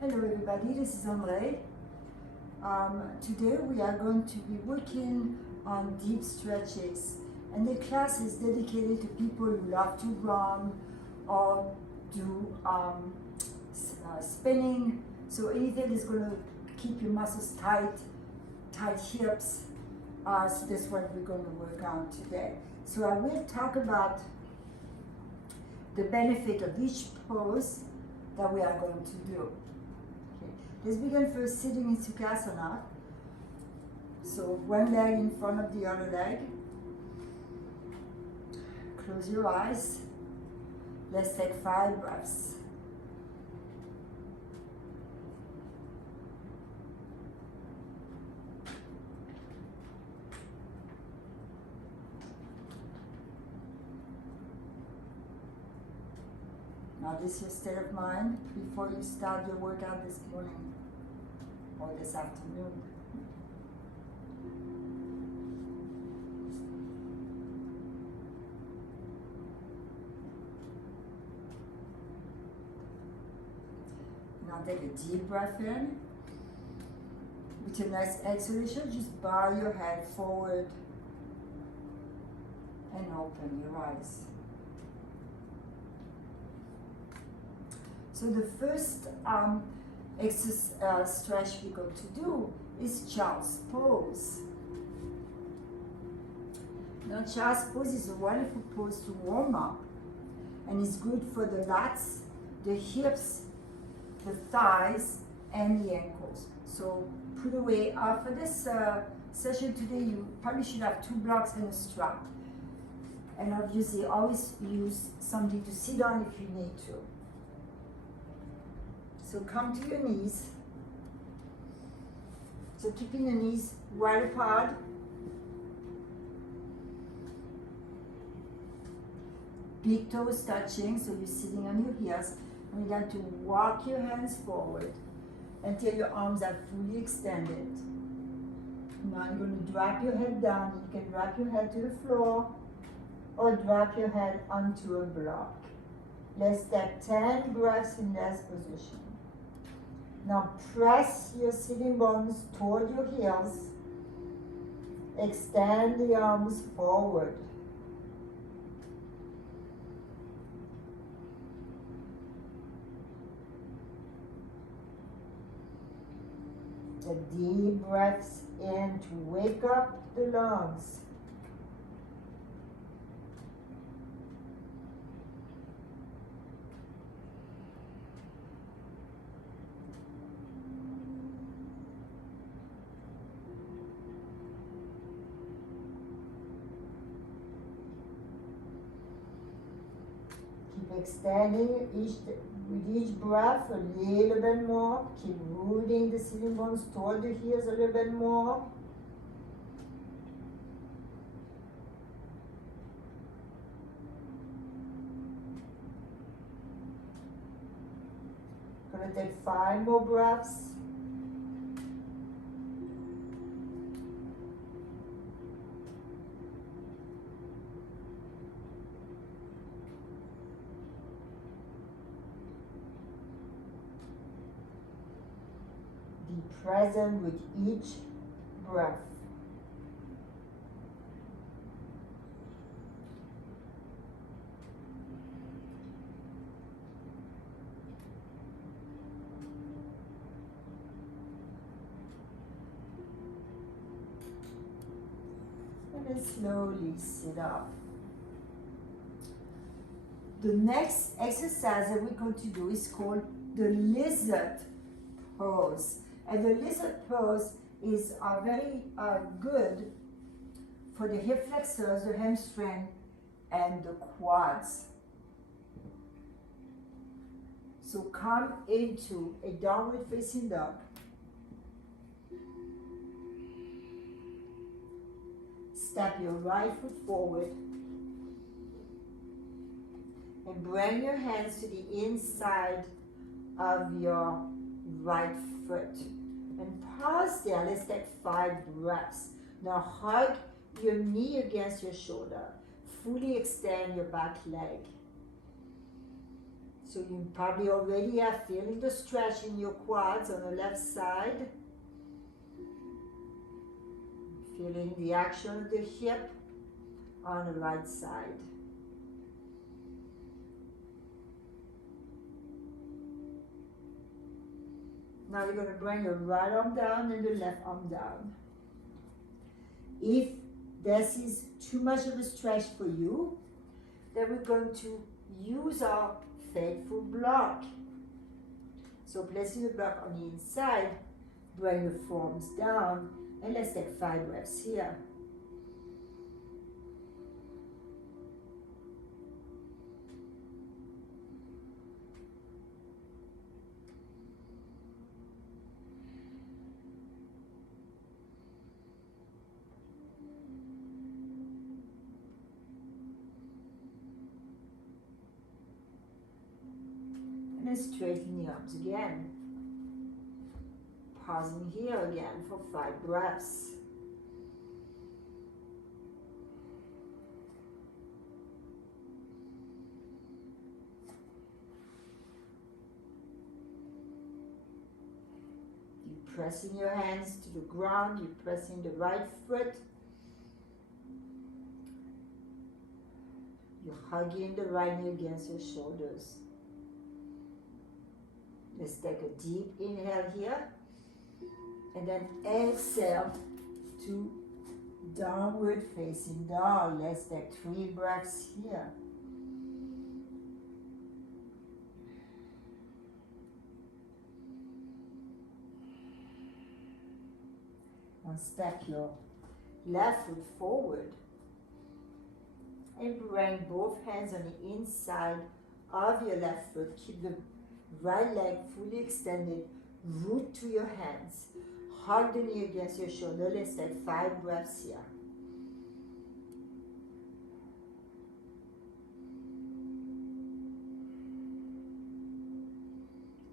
Hello everybody, this is Andree. Today we are going to be working on deep stretches, and the class is dedicated to people who love to run or do spinning. So anything that's going to keep your muscles tight hips. So that's what we're going to work on today. So I will talk about the benefit of each pose that we are going to do. Let's begin first sitting in Sukhasana. So one leg in front of the other leg. Close your eyes. Let's take 5 breaths. Now this is your state of mind before you start your workout this morning or this afternoon. Now take a deep breath in. With a nice exhalation, just bow your head forward and open your eyes. So the first stretch we're going to do is child's pose. Now child's pose is a wonderful pose to warm up, and it's good for the lats, the hips, the thighs, and the ankles. So put away, for this session today, you probably should have 2 blocks and a strap. And obviously always use something to sit on if you need to. So come to your knees. So keeping your knees wide apart. Big toes touching, so you're sitting on your heels. And you're going to walk your hands forward until your arms are fully extended. Now you're going to drop your head down. You can drop your head to the floor or drop your head onto a block. Let's take 10 breaths in this position. Now press your sitting bones toward your heels. Extend the arms forward. Take deep breaths in to wake up the lungs. Extending with each breath a little bit more. Keep rooting the sitting bones toward the heels a little bit more. Gonna take 5 more breaths. Be present with each breath. And then slowly sit up. The next exercise that we're going to do is called the lizard pose. And the lizard pose is very good for the hip flexors, the hamstring, and the quads. So come into a downward facing dog. Step your right foot forward and bring your hands to the inside of your right foot. And pause there. Let's take 5 breaths. Now hug your knee against your shoulder. Fully extend your back leg. So you probably already are feeling the stretch in your quads on the left side. Feeling the action of the hip on the right side. Now you're going to bring your right arm down and the left arm down. If this is too much of a stretch for you, then we're going to use our faithful block. So placing the block on the inside, bring the forearms down, and let's take 5 breaths here. And then straighten the arms again. Pausing here again for 5 breaths. You're pressing your hands to the ground, you're pressing the right foot. You're hugging the right knee against your shoulders. Let's take a deep inhale here. And then exhale to downward facing dog. Let's take 3 breaths here. And step your left foot forward. And bring both hands on the inside of your left foot. Keep the right leg fully extended. Root to your hands. Hug the knee against your shoulder. Let's take 5 breaths here.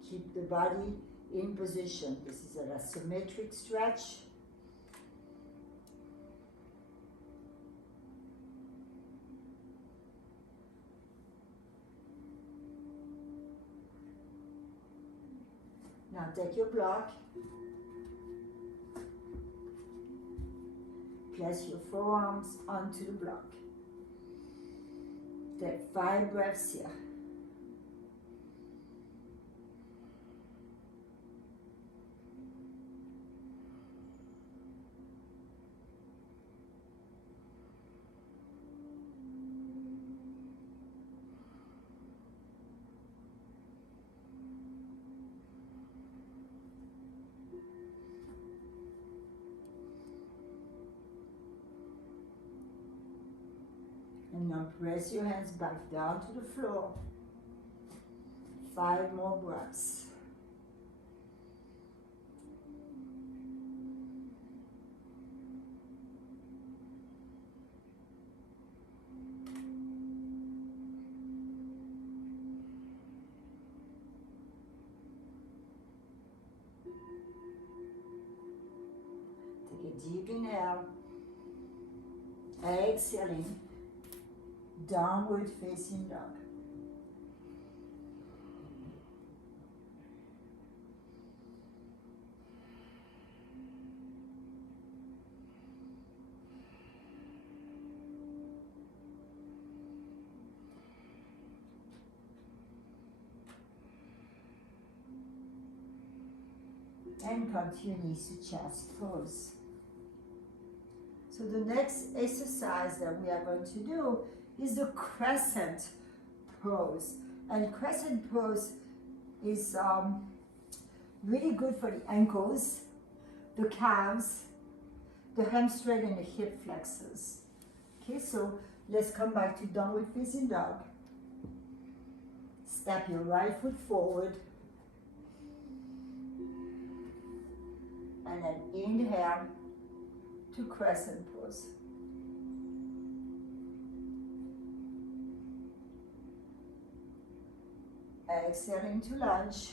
Keep the body in position. This is an isometric stretch. Now take your block. Place your forearms onto the block. Take 5 breaths here. And now press your hands back down to the floor. 5 more breaths. Take a deep inhale. Exhaling. Downward facing dog. And continue to chest pose. So the next exercise that we are going to do is the crescent pose. And crescent pose is really good for the ankles, the calves, the hamstring, and the hip flexors. Okay, so let's come back to downward facing dog. Step your right foot forward. And then inhale to crescent pose. Exhaling to lunge,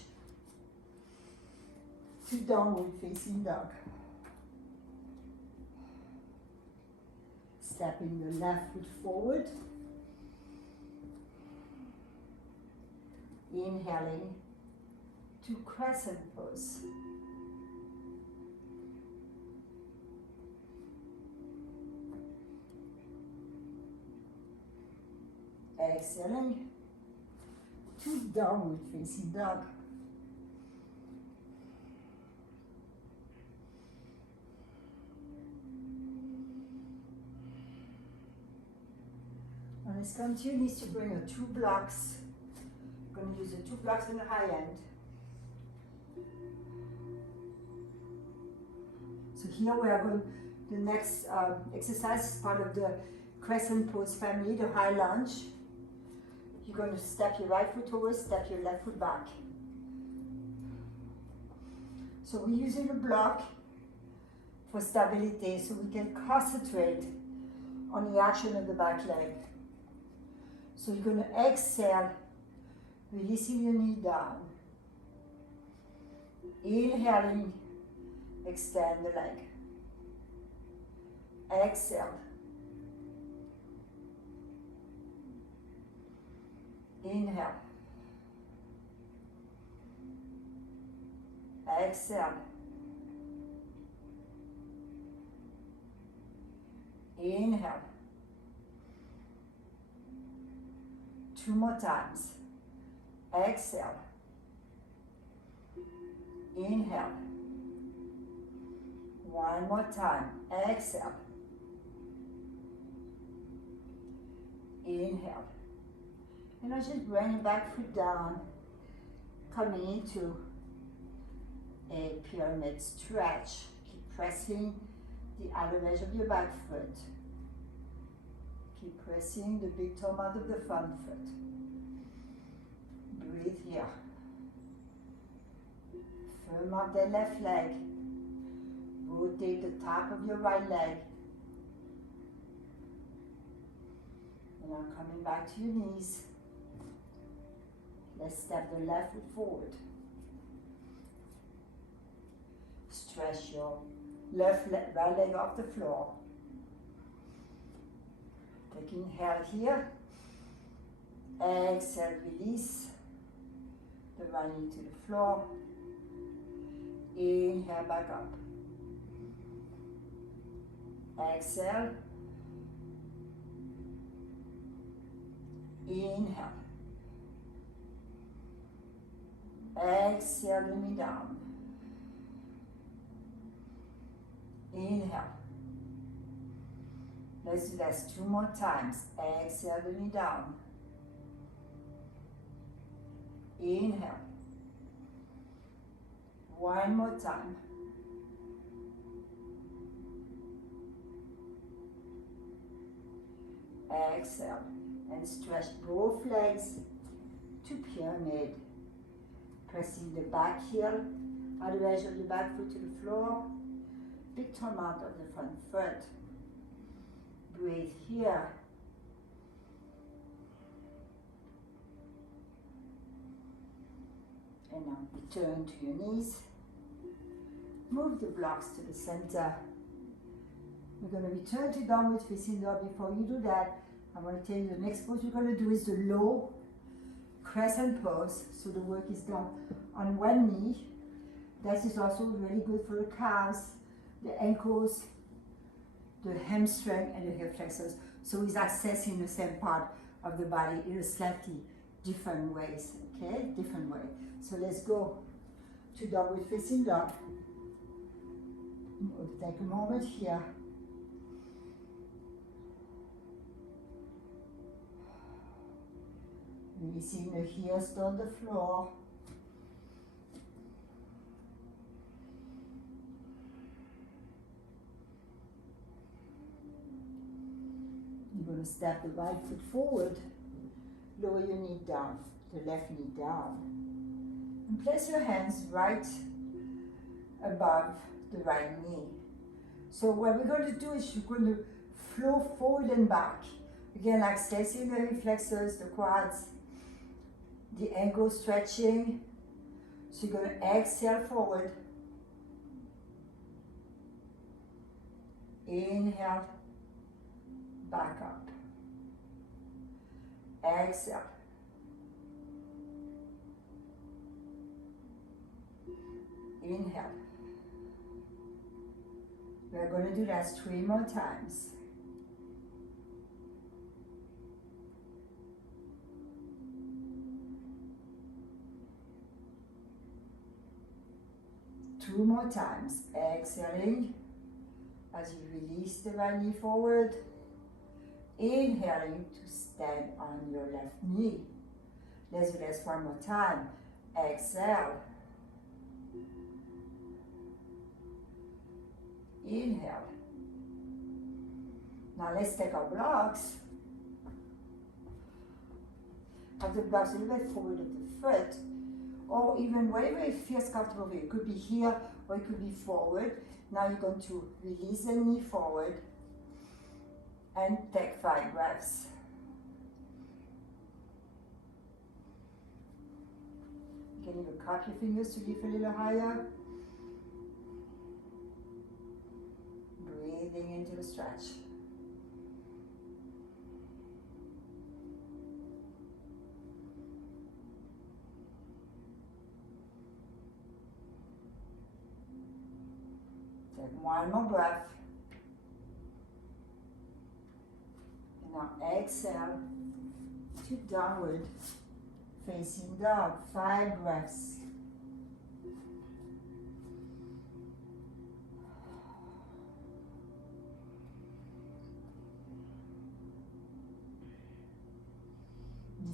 to downward facing dog. Stepping the left foot forward. Inhaling to crescent pose. Exhaling to downward facing dog. And let's continue to bring your 2 blocks. I'm going to use the 2 blocks on the high end. So here we are going, the next exercise is part of the crescent pose family, the high lunge. You're going to step your right foot over, step your left foot back. So we're using a block for stability so we can concentrate on the action of the back leg. So you're going to exhale, releasing your knee down. Inhaling, extend the leg. Exhale. Inhale. Exhale. Inhale. 2 more times. Exhale. Inhale. 1 more time. Exhale. Inhale. And now just bring your back foot down, coming into a pyramid stretch. Keep pressing the outer edge of your back foot. Keep pressing the big toe out of the front foot. Breathe here. Firm up the left leg. Rotate the top of your right leg. And now coming back to your knees. Let's step the left foot forward. Stretch your right leg off the floor. Take inhale here. Exhale, release the right knee to the floor. Inhale, back up. Exhale. Inhale. Exhale, the knee down. Inhale. Let's do that 2 more times. Exhale, the knee down. Inhale. 1 more time. Exhale. And stretch both legs to pyramid. Pressing the back heel, outer edge of the back foot to the floor. Big toe out of the front foot. Breathe here. And now return to your knees. Move the blocks to the center. We're going to return to downward facing dog. Before you do that, I want to tell you the next pose we're going to do is the low crescent pose. So the work is done on one knee. That is also really good for the calves, the ankles, the hamstring, and the hip flexors. So it's accessing the same part of the body in a slightly different ways. Okay, different way. So let's go to downward facing dog. We'll take a moment here. Releasing the heels on the floor. You're going to step the right foot forward, lower your knee down, the left knee down. And place your hands right above the right knee. So what we're going to do is you're going to flow forward and back. Again, accessing the hip flexors, the quads, the ankle stretching. So you're going to exhale forward. Inhale, back up. Exhale. Inhale. We're going to do that 3 more times. Two more times. Exhaling as you release the right knee forward. Inhaling to stand on your left knee. Let's do this one more time. Exhale. Inhale. Now let's take our blocks. Have the blocks a little bit forward of the foot, or even wherever it feels comfortable for you. It could be here or it could be forward. Now you're going to release the knee forward and take 5 breaths. You can even cup your fingers to lift a little higher. Breathing into the stretch. Take one more breath. And now exhale to downward facing dog. 5 breaths.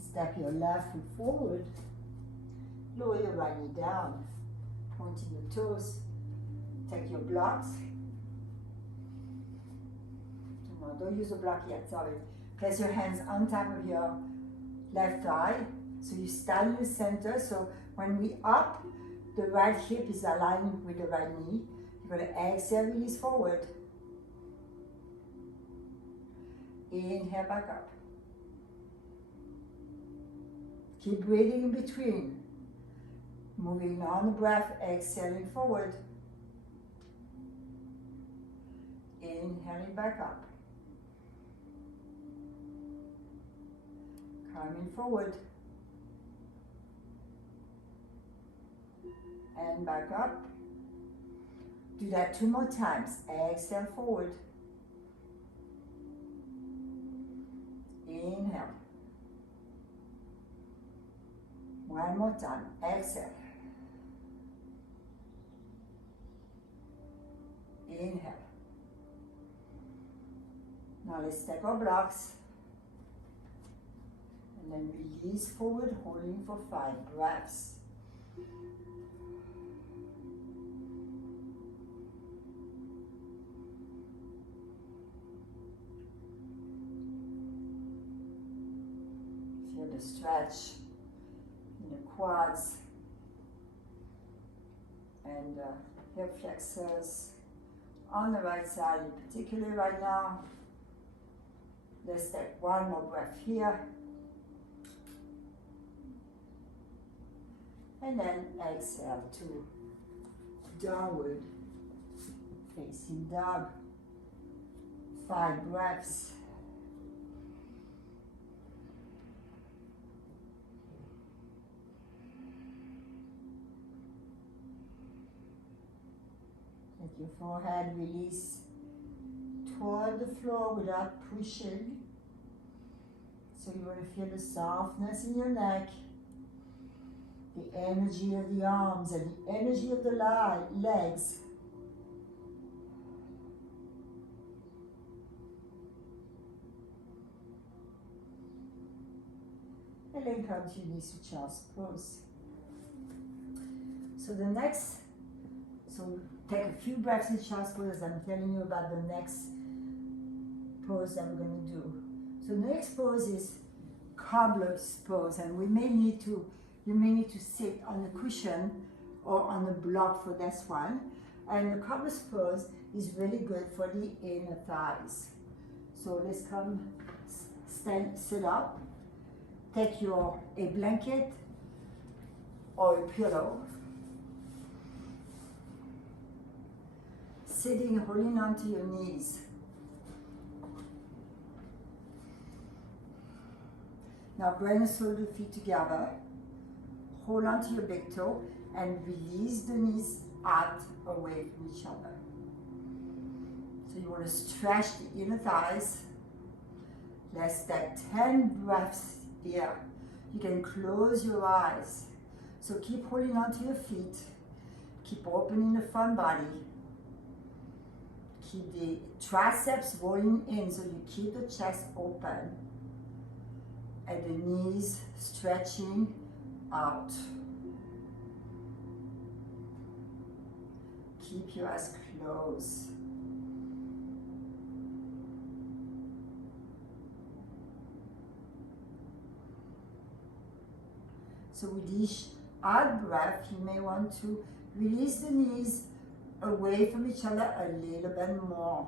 Step your left foot forward, lower your right knee down, pointing your toes, take your blocks. No, don't use a block yet, sorry. Place your hands on top of your left thigh, so you stand in the center, so when we up, the right hip is aligned with the right knee. You're going to exhale, release forward. Inhale back up. Keep breathing in between. Moving on the breath, exhaling forward. Inhaling back up. Coming forward. And back up. Do that 2 more times. Exhale forward. Inhale. One more time. Exhale. Inhale. Now let's take our blocks and then release forward, holding for 5 breaths. Feel the stretch in the quads and hip flexors on the right side, particularly right now. Let's take one more breath here. And then exhale to downward facing dog. 5 breaths. Let your forehead release toward the floor without pushing. So you want to feel the softness in your neck, the energy of the arms and the energy of the legs. And then come to your knees to child's pose. So take a few breaths in child's pose as I'm telling you about the next pose that we're going to do. So the next pose is cobbler's pose, and you may need to sit on a cushion or on a block for this one. And the cobbler's pose is really good for the inner thighs. So let's come sit up. Take a blanket or a pillow. Sitting, holding onto your knees. Now bring the soles of the feet together. Hold onto your big toe and release the knees out away from each other. So you want to stretch the inner thighs. Let's take 10 breaths here. You can close your eyes. So keep holding onto your feet. Keep opening the front body. Keep the triceps rolling in so you keep the chest open. And the knees stretching out. Keep your eyes closed. So with each out breath, you may want to release the knees away from each other a little bit more.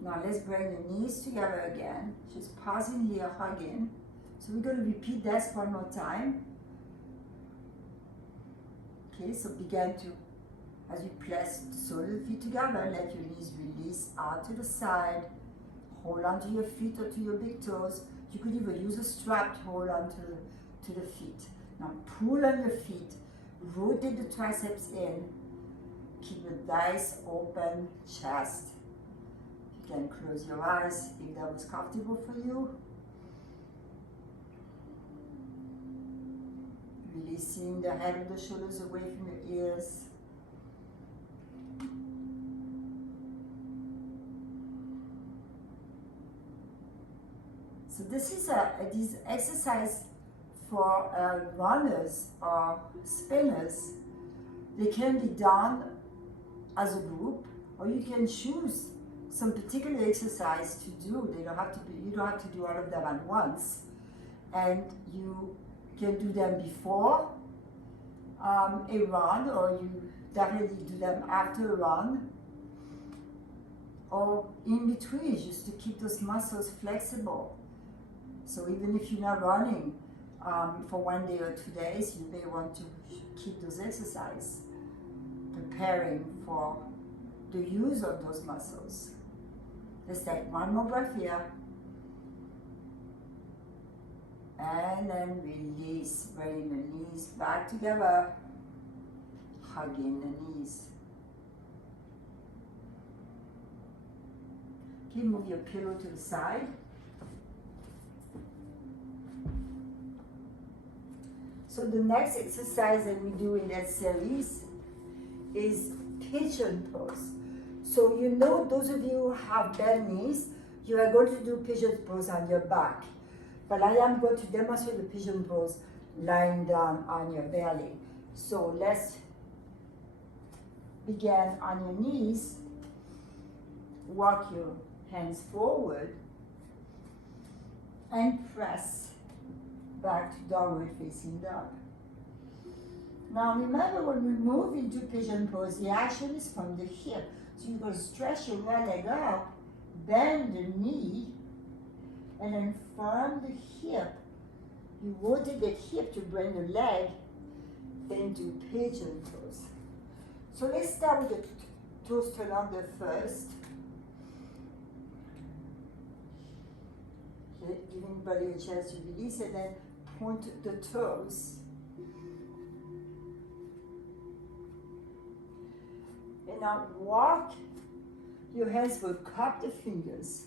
Now let's bring the knees together again. Just pausing here, hugging. So we're going to repeat this one more time. Okay, so begin to, as you place the sole of the feet together, let your knees release out to the side. Hold on to your feet or to your big toes. You could even use a strap to hold on to the feet. Now pull on your feet. Rotate the triceps in. Keep a nice open chest. You can close your eyes if that was comfortable for you. Releasing the head of the shoulders away from your ears. So this is this exercise for runners or spinners. They can be done as a group, or you can choose some particular exercise to do. You don't have to do all of them at once, and you can do them before a run, or you definitely do them after a run, or in between, just to keep those muscles flexible. So even if you're not running for 1 day or 2 days, you may want to keep those exercises, preparing for the use of those muscles. Let's take one more breath here. And then release, bringing the knees back together, hugging the knees. Okay, move your pillow to the side. So the next exercise that we do in that series is pigeon pose. So you know, those of you who have bent knees, you are going to do pigeon pose on your back. But I am going to demonstrate the pigeon pose lying down on your belly. So let's begin on your knees. Walk your hands forward and press back to downward facing dog. Now remember, when we move into pigeon pose, the action is from the hip. So you're going to stretch your right leg up, bend the knee, and then from the hip, you rotate the hip to bring the leg into pigeon pose. So let's start with the toes turned under first. Okay, giving the body a chance to release, and then point the toes. And now walk your hands, will cup the fingers.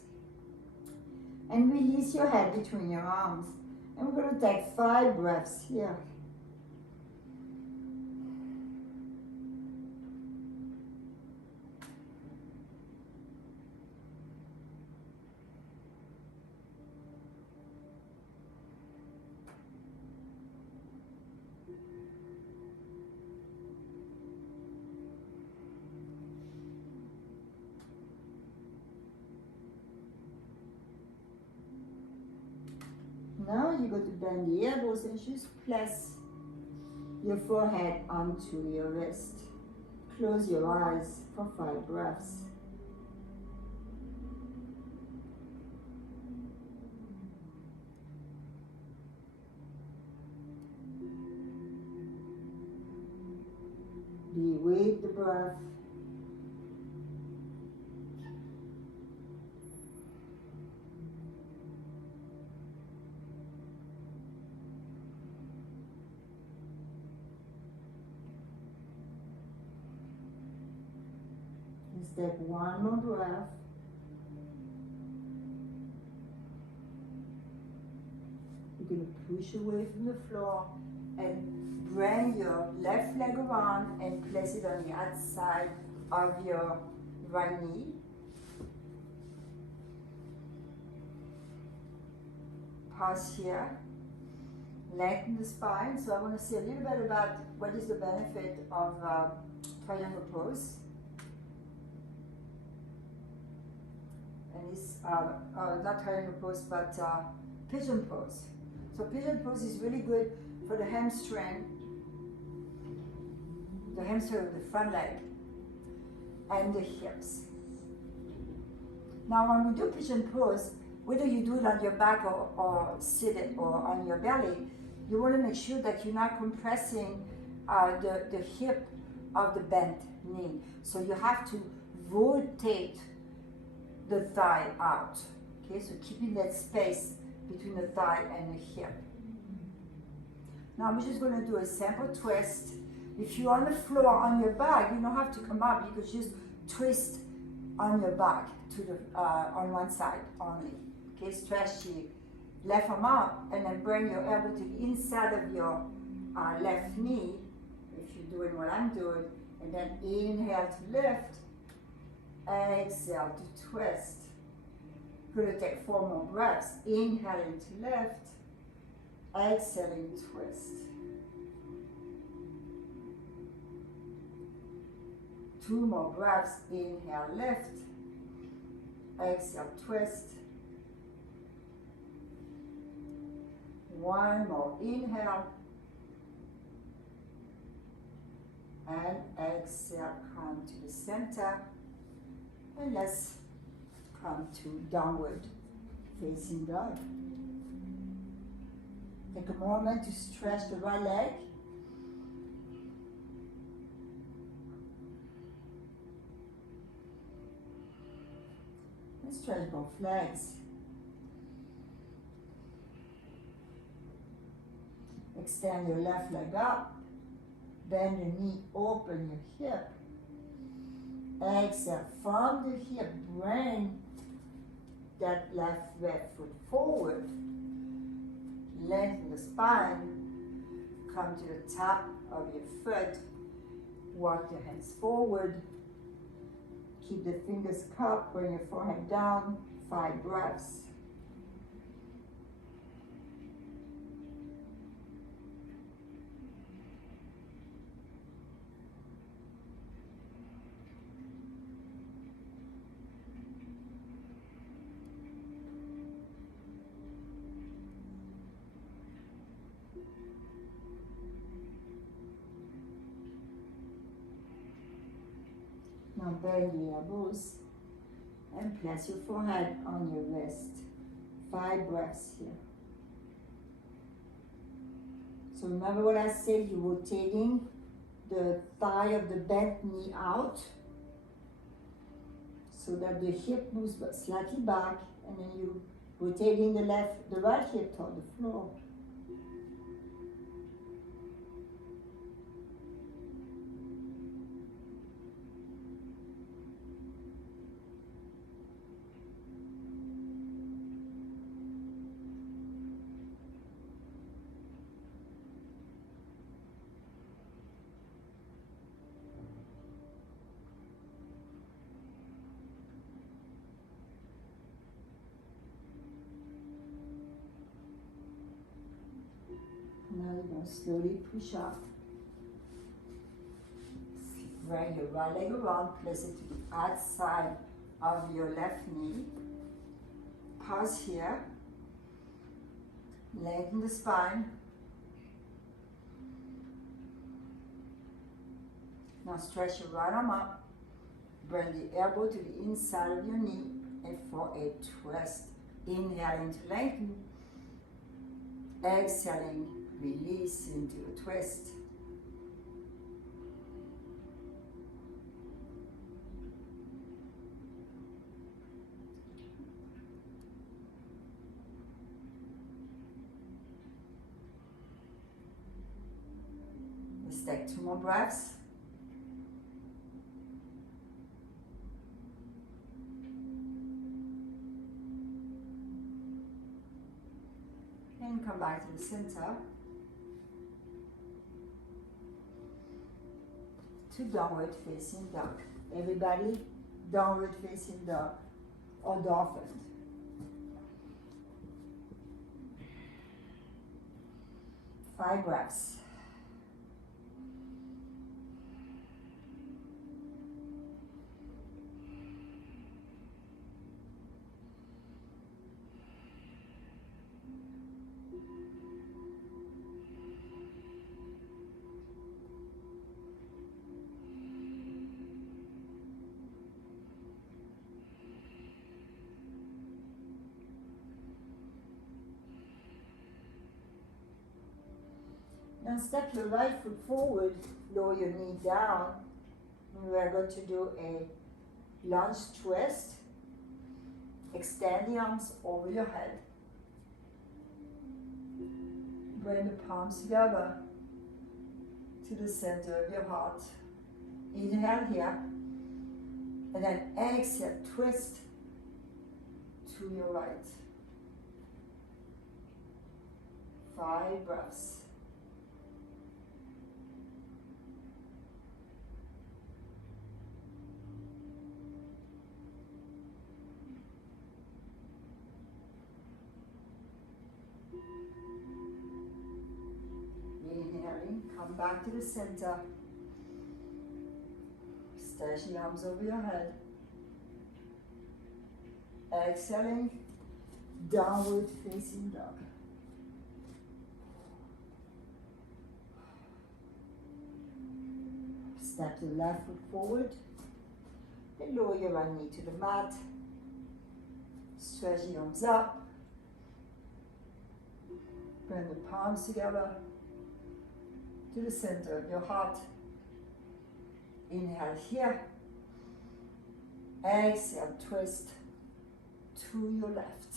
And release your head between your arms. And we're going to take 5 breaths here. Now you're going to bend the elbows and just place your forehead onto your wrist. Close your eyes for 5 breaths. Be with the breath Let's take one more breath. You're going to push away from the floor and bring your left leg around and place it on the outside of your right knee. Pause here. Lengthen the spine. So I want to say a little bit about what is the benefit of triangle pose. And it's not triangle pose, but pigeon pose. So pigeon pose is really good for the hamstring of the front leg, and the hips. Now when we do pigeon pose, whether you do it on your back or sit it or on your belly, you want to make sure that you're not compressing the hip of the bent knee. So you have to rotate the thigh out. Okay, so keeping that space between the thigh and the hip. Now we're just going to do a simple twist. If you're on the floor on your back, you don't have to come up. You could just twist on your back to the on one side only. Okay, stretch your left arm out and then bring your elbow to the inside of your left knee, if you're doing what I'm doing, and then inhale to lift, exhale to twist. Going to take 4 more breaths. Inhaling to lift, exhaling twist. 2 more breaths. Inhale, lift, exhale, twist. 1 more. Inhale and exhale. Come to the center, and let's come to downward facing dog. Take a moment to stretch the right leg. And stretch both legs. Extend your left leg up. Bend your knee, open your hip. Exhale from the hip, bring that left foot forward. Lengthen the spine. Come to the top of your foot. Walk your hands forward. Keep the fingers cupped. Bring your forehead down. 5 breaths. Now bend your elbows and place your forehead on your wrist. 5 breaths here. So remember what I said, you're rotating the thigh of the bent knee out so that the hip moves slightly back, and then you're rotating the right hip toward the floor. Now you're going to slowly push up. Bring your right leg around, place it to the outside of your left knee. Pause here. Lengthen the spine. Now stretch your right arm up. Bring the elbow to the inside of your knee, and for a twist. Inhaling to lengthen. Exhaling, release into a twist. Let's take 2 more breaths. Inhaling, come back to the center. To downward facing dog. Everybody, downward facing dog or dolphin. Five breaths. Now step your right foot forward, lower your knee down. And we are going to do a lunge twist. Extend the arms over your head. Bring the palms together to the center of your heart. Inhale here. And then exhale, twist to your right. 5 breaths. Inhaling, come back to the center. Stretch the arms over your head. Exhaling, downward facing dog. Step the left foot forward and lower your right knee to the mat. Stretch the arms up. Bring the palms together to the center of your heart. Inhale here. Exhale, twist to your left.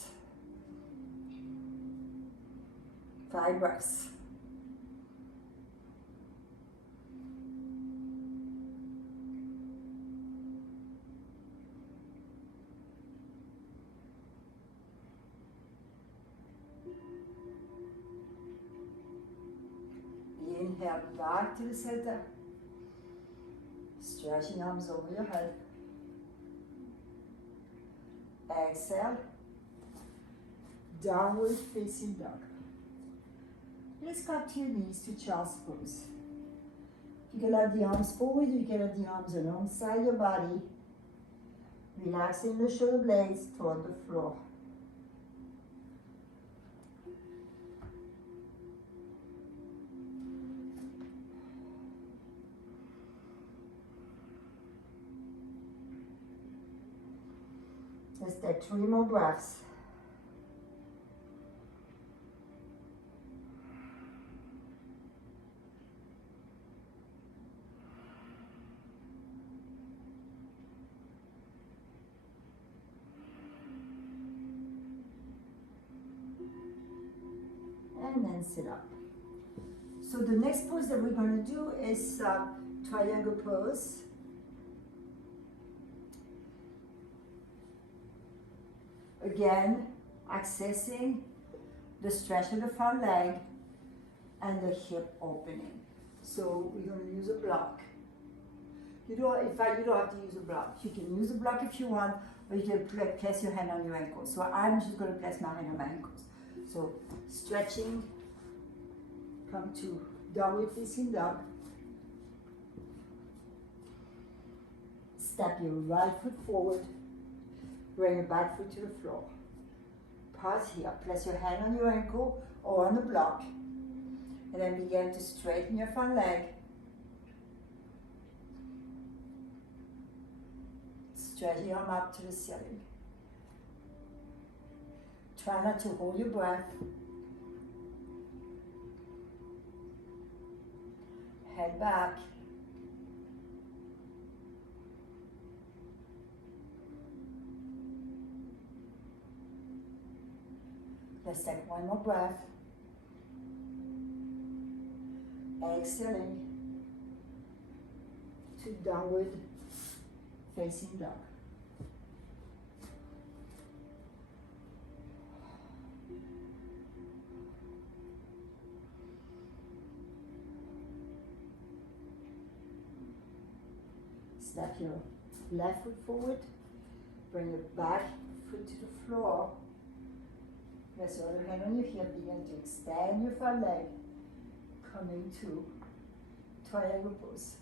5 breaths. Inhale back to the center. Stretching arms over your head. Exhale. Downward facing dog. Let's come to your knees to child's pose. You can have the arms forward, you can have the arms alongside your body. Relaxing the shoulder blades toward the floor. Let's take 3 more breaths. And then sit up. So the next pose that we're going to do is triangle pose. Again, accessing the stretch of the front leg and the hip opening. So we're going to use a block. In fact, you don't have to use a block. You can use a block if you want, or you can place your hand on your ankles. So I'm just going to place my hand on my ankles. So stretching, come to downward facing dog. Step your right foot forward. Bring your back foot to the floor. Pause here. Place your hand on your ankle or on the block. And then begin to straighten your front leg. Stretch your arm up to the ceiling. Try not to hold your breath. Head back. Let's take 1 more breath. Exhaling to downward facing dog. Step your left foot forward, bring your back foot to the floor. Rest your other hand on your hip, begin to extend your front leg, coming to triangle pose.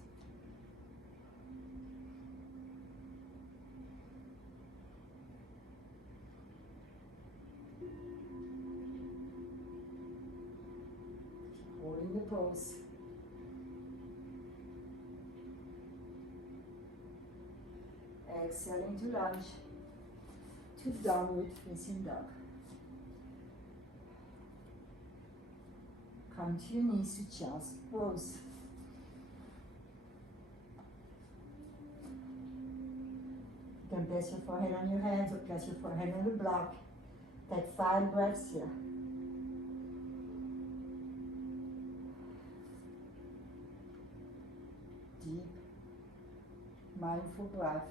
Holding the pose. Exhaling to lunge to downward facing dog. Come to your knees to child's pose. You can place your forehead on your hands or place your forehead on the block. Take 5 breaths here. Deep, mindful breath.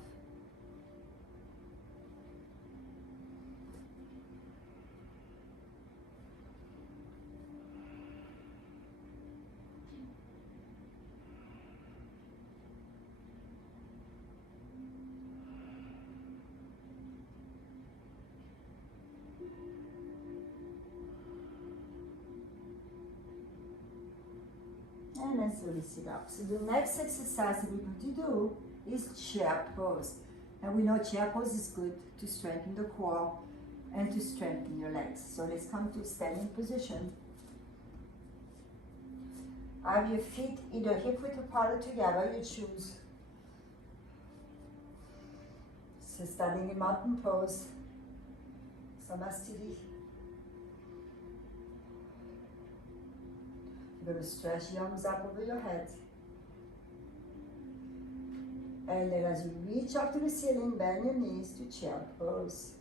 And then slowly sit up. So the next exercise that we're going to do is chair pose. And we know chair pose is good to strengthen the core and to strengthen your legs. So let's come to standing position. Have your feet either hip width apart or together, you choose. So standing in mountain pose, Samastiti. You're going to stretch your arms up over your head. And then as you reach up to the ceiling, bend your knees to chair pose.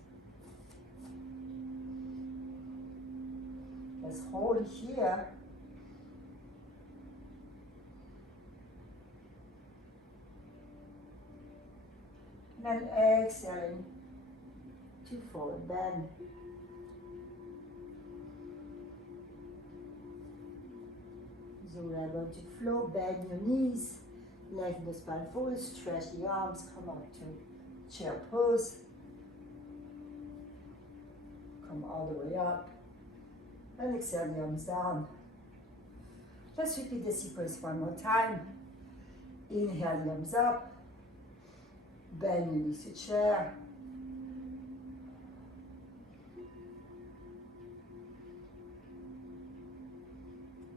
Let's hold here. And then exhaling to forward bend. So we are going to flow, bend your knees, lengthen the spine forward, stretch the arms, come up to chair pose. Come all the way up. And exhale the arms down. Let's repeat the sequence one more time. Inhale the arms up. Bend your knees to chair.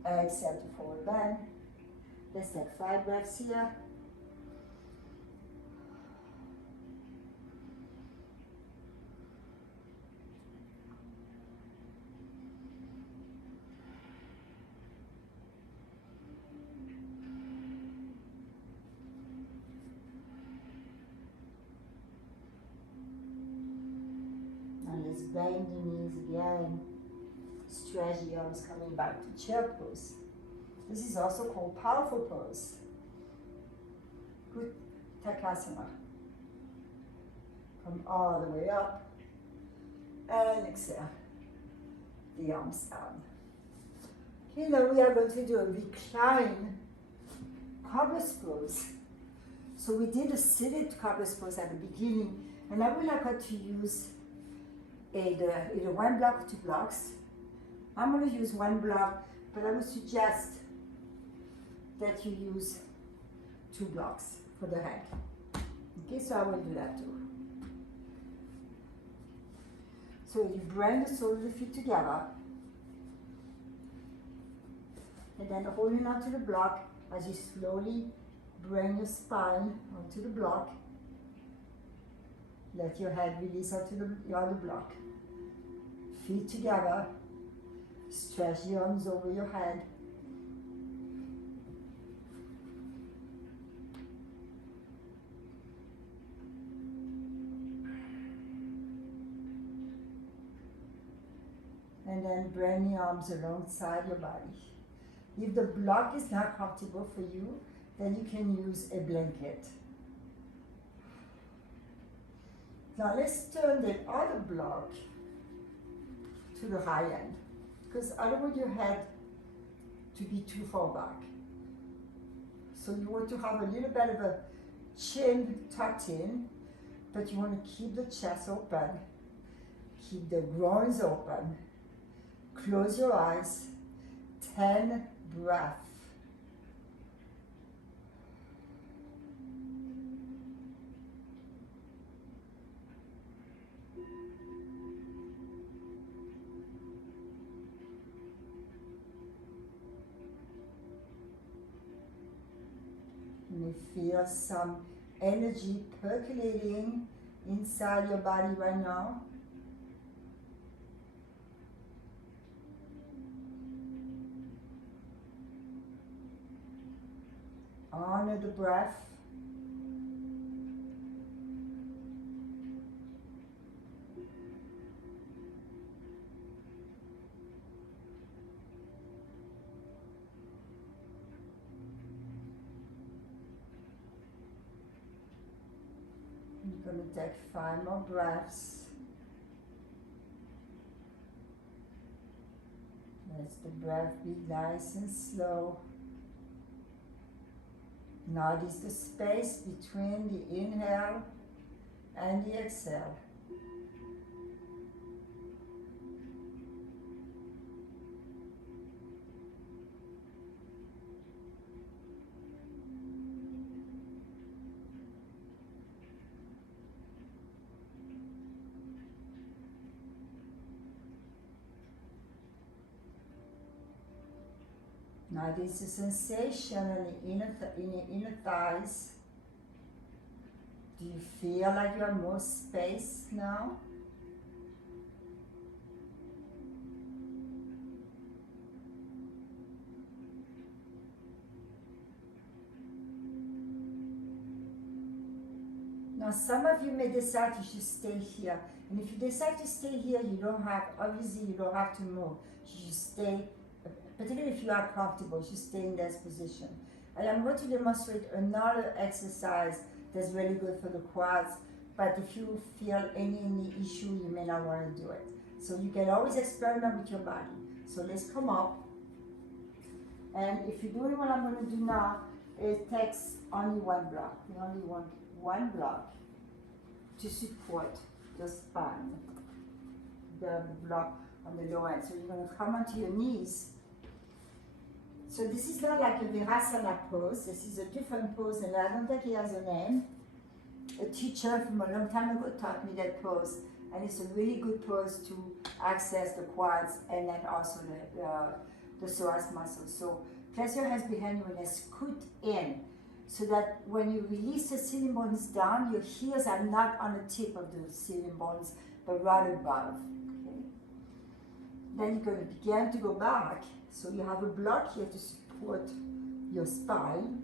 Exhale to forward bend. Let's take 5 breaths here. And let's bend the knees again. Stretch the arms coming back to chair pose. This is also called powerful pose. Good Takasana. Come all the way up and exhale the arms down. Okay, now we are going to do a recline cobblers pose. So we did a seated cobblers pose at the beginning, and I would like her to use either 1 block or 2 blocks. I'm going to use 1 block, but I would suggest that you use 2 blocks for the head. Okay, so I will do that too. So you bring the soles of the feet together, and then holding onto the block as you slowly bring your spine onto the block. Let your head release onto the other block. Feet together. Stretch your arms over your head. And then bring your arms alongside your body. If the block is not comfortable for you, then you can use a blanket. Now let's turn the other block to the high end, because I don't want your head to be too far back. So you want to have a little bit of a chin tucked in, but you want to keep the chest open, keep the groins open. Close your eyes, 10 breaths. You may feel some energy percolating inside your body right now. Honor the breath. You're going to take 5 more breaths. Let the breath be nice and slow. Notice the space between the inhale and the exhale. Notice the sensation in the inner thighs. Do you feel like you have more space now? Now some of you may decide you should stay here. And if you decide to stay here, obviously you don't have to move. You should stay, particularly if you are comfortable, you should stay in this position. And I'm going to demonstrate another exercise that's really good for the quads, but if you feel any issue, you may not want to do it. So you can always experiment with your body. So let's come up. And if you're doing what I'm going to do now, it takes only one block. You only want one block to support the spine, the block on the lower end. So you're going to come onto your knees. So this is not like a Virasana pose. This is a different pose, and I don't think it has a name. A teacher from a long time ago taught me that pose, and it's a really good pose to access the quads and then also the psoas muscles. So place your hands behind you and scoot in, so that when you release the sitting bones down, your heels are not on the tip of the sitting bones, but right above. Okay? Then you're going to begin to go back. So you have a block here to support your spine.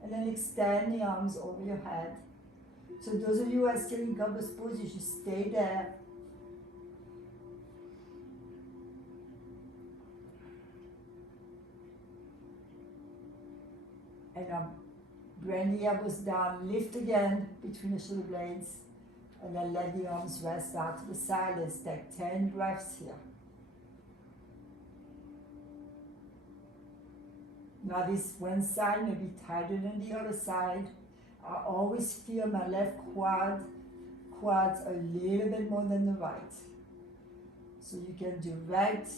And then extend the arms over your head. So those of you who are still in goddess pose, you should stay there. And bring the elbows down, lift again between the shoulder blades, and then let the arms rest out to the side. Let's take 10 breaths here. Now this one side may be tighter than the other side. I always feel my left quads a little bit more than the right. So you can direct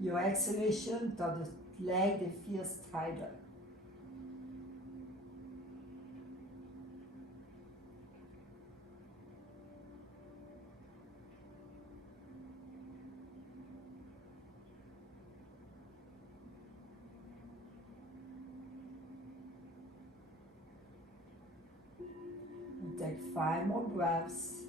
your exhalation to the leg that feels tighter. Take 5 more breaths.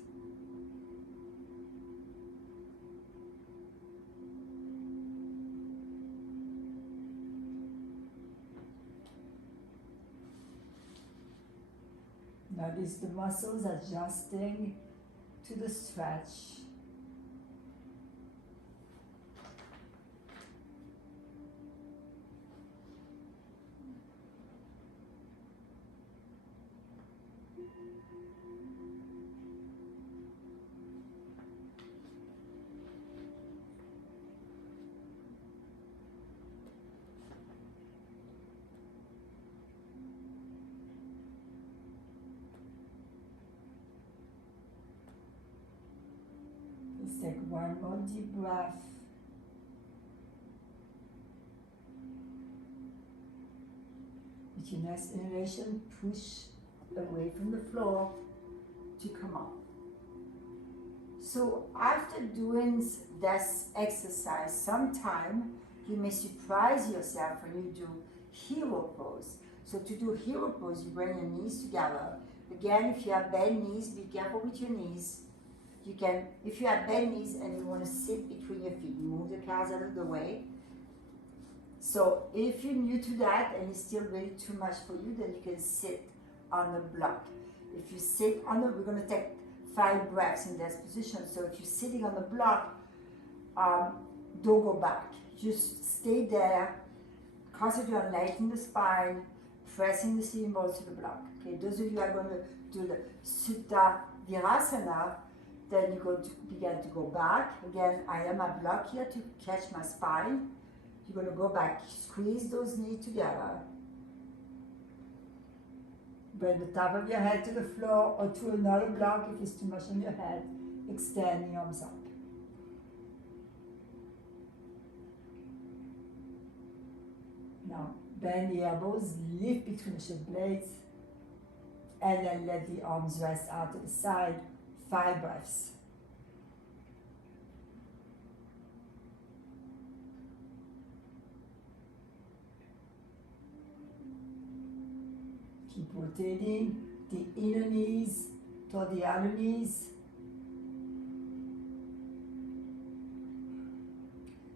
Notice the muscles adjusting to the stretch. One more deep breath. With your next inhalation, push away from the floor to come up. So after doing this exercise sometime, you may surprise yourself when you do hero pose. So to do hero pose, you bring your knees together. Again, if you have bent knees, be careful with your knees. You can, if you have bent knees and you want to sit between your feet, move the calves out of the way. So if you're new to that and it's still really too much for you, then you can sit on the block. If you sit on the, we're going to take 5 breaths in this position. So if you're sitting on the block, don't go back. Just stay there. Concentrate on lightening the spine, pressing the sitting bones to the block. Okay, those of you who are going to do the Supta Virasana, then you're going to begin to go back. Again, I have my block here to catch my spine. You're going to go back, squeeze those knees together. Bring the top of your head to the floor or to another block if it's too much on your head. Extend the arms up. Now, bend the elbows, lift between the shoulder blades, and then let the arms rest out to the side. 5 breaths. Keep rotating the inner knees toward the outer knees.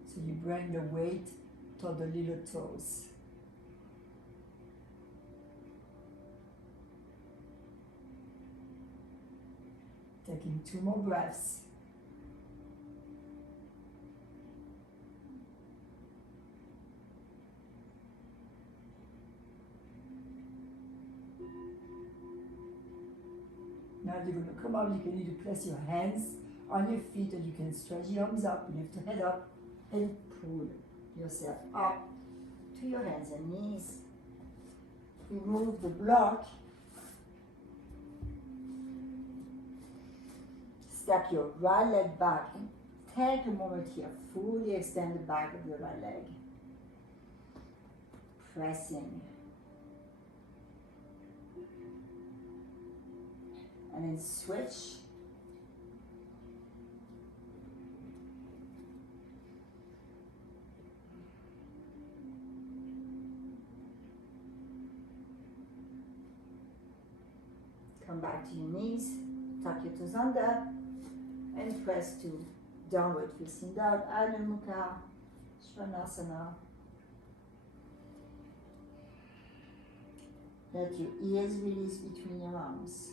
So you bring the weight toward the little toes. Taking 2 more breaths. Now you're going to come up, you can either place your hands on your feet or you can stretch your arms up, lift your head up and pull yourself up to your hands and knees. Remove the block. Step your right leg back. Take a moment here, fully extend the back of your right leg. Pressing. And then switch. Come back to your knees, tuck your toes under, and press to downward facing dog, Adho Mukha, Svanasana. Let your ears release between your arms.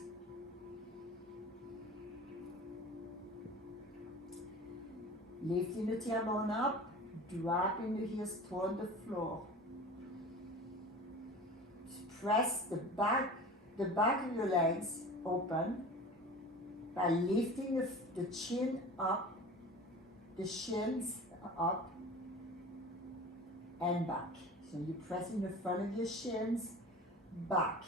Lifting the tailbone up, dropping the heels toward the floor. Press the back of your legs open by lifting the chin up, the shins up and back. So you're pressing the front of your shins back.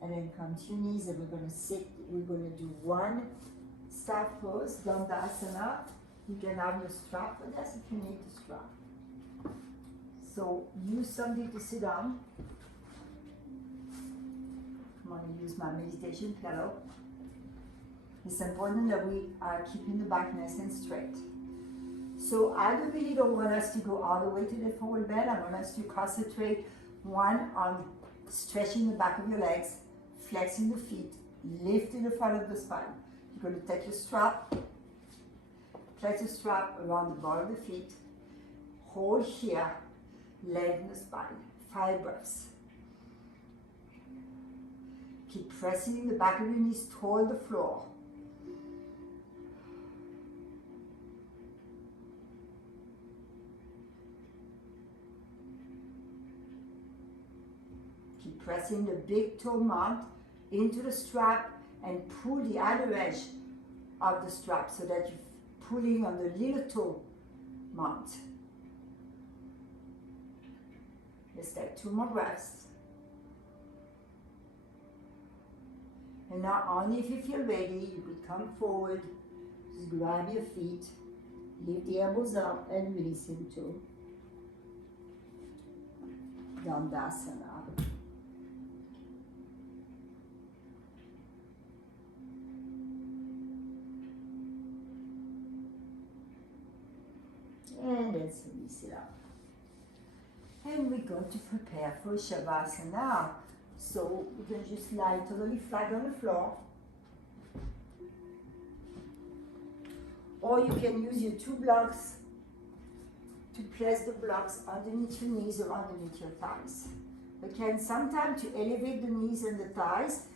And then come to your knees and we're going to sit, we're going to do one staff pose, Dandasana. You can have your strap with us if you need the strap. So use something to sit on. I'm going to use my meditation pillow. It's important that we are keeping the back nice and straight. So I really don't want us to go all the way to the forward bend. I want us to concentrate on stretching the back of your legs, flexing the feet, lifting the front of the spine. You're going to take your strap, place the strap around the bottom of the feet, hold here, lengthen the spine. 5 breaths. Keep pressing the back of your knees toward the floor. Keep pressing the big toe mount into the strap and pull the other edge of the strap so that you're pulling on the little toe mount. Let's take 2 more breaths. And now only if you feel ready, you could come forward, just grab your feet, lift the elbows up and release into Dandasana. And let's release it up. And we're going to prepare for Shavasana. So you can just lie totally flat on the floor. Or you can use your 2 blocks to place the blocks underneath your knees or underneath your thighs. Again, sometimes to elevate the knees and the thighs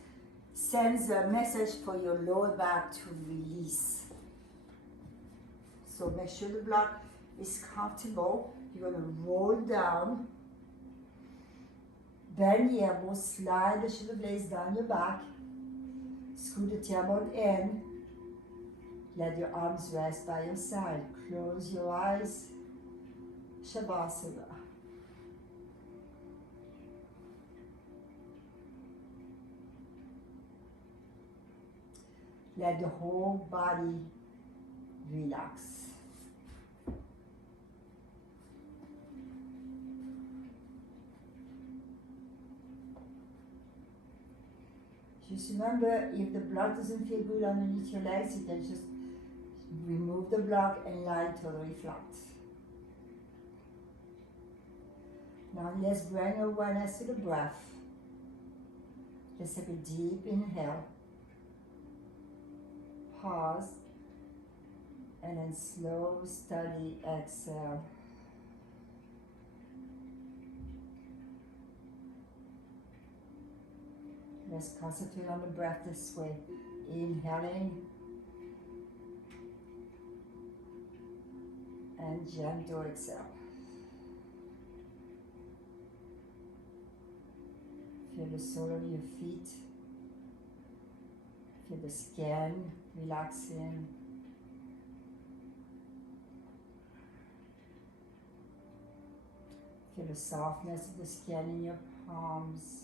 sends a message for your lower back to release. So make sure the block is comfortable. You're going to roll down, bend the elbow, slide the shoulder blades down your back, screw the tailbone in, let your arms rest by your side. Close your eyes, Shavasana. Let the whole body relax. Just remember, if the block doesn't feel good underneath your legs, you can just remove the block and lie totally flat. Now let's bring awareness to the breath. Let's take a deep inhale. Pause. And then slow, steady exhale. Let's concentrate on the breath this way. Inhaling. And gentle exhale. Feel the sole of your feet. Feel the skin relaxing. Feel the softness of the skin in your palms.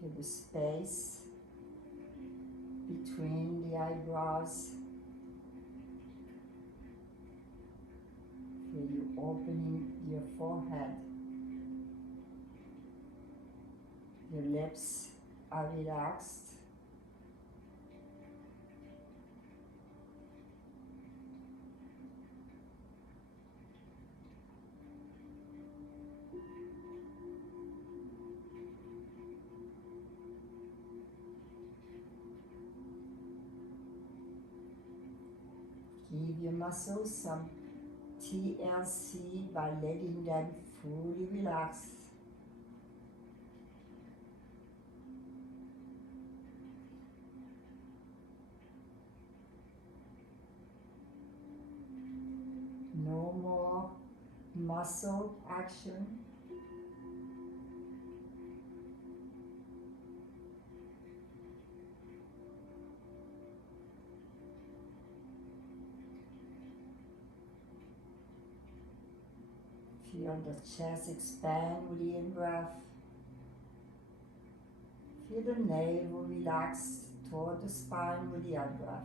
Feel the space between the eyebrows. Feel you opening your forehead. Your lips are relaxed. Give your muscles some TLC by letting them fully relax. No more muscle action. Feel the chest expand with the in-breath. Feel the navel relax toward the spine with the out-breath.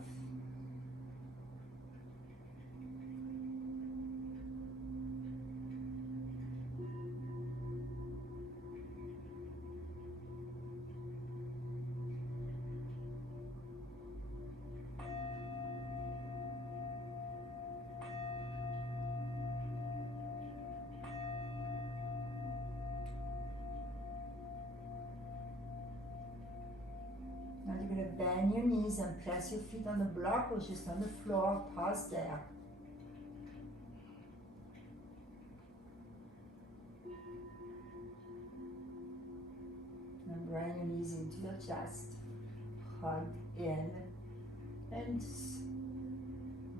Now you're going to bend your knees and press your feet on the block or just on the floor. Pause there. And bring your knees into your chest. Hug in and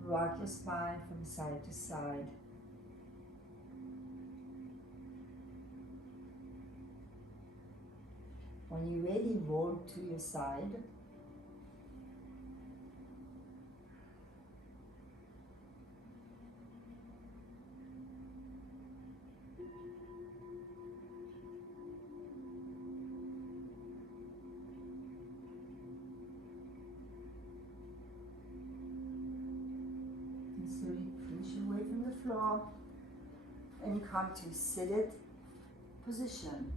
rock your spine from side to side. When you're ready, roll to your side. floor and come to seated position.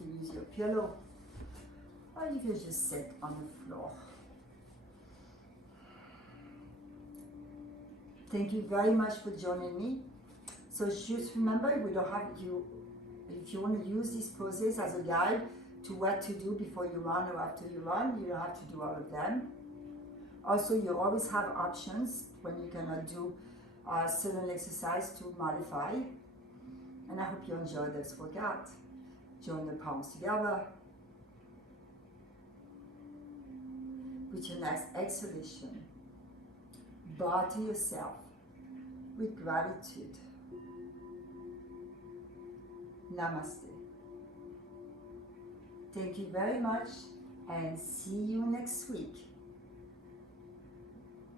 You can use your pillow or you can just sit on the floor. Thank you very much for joining me. So just remember, we don't have you. If you want to use these poses as a guide to what to do before you run or after you run, you don't have to do all of them. Also, you always have options when you cannot do certain exercise to modify. And I hope you enjoy this workout. Join the palms together. With your next exhalation, bow to yourself with gratitude. Namaste. Thank you very much and see you next week.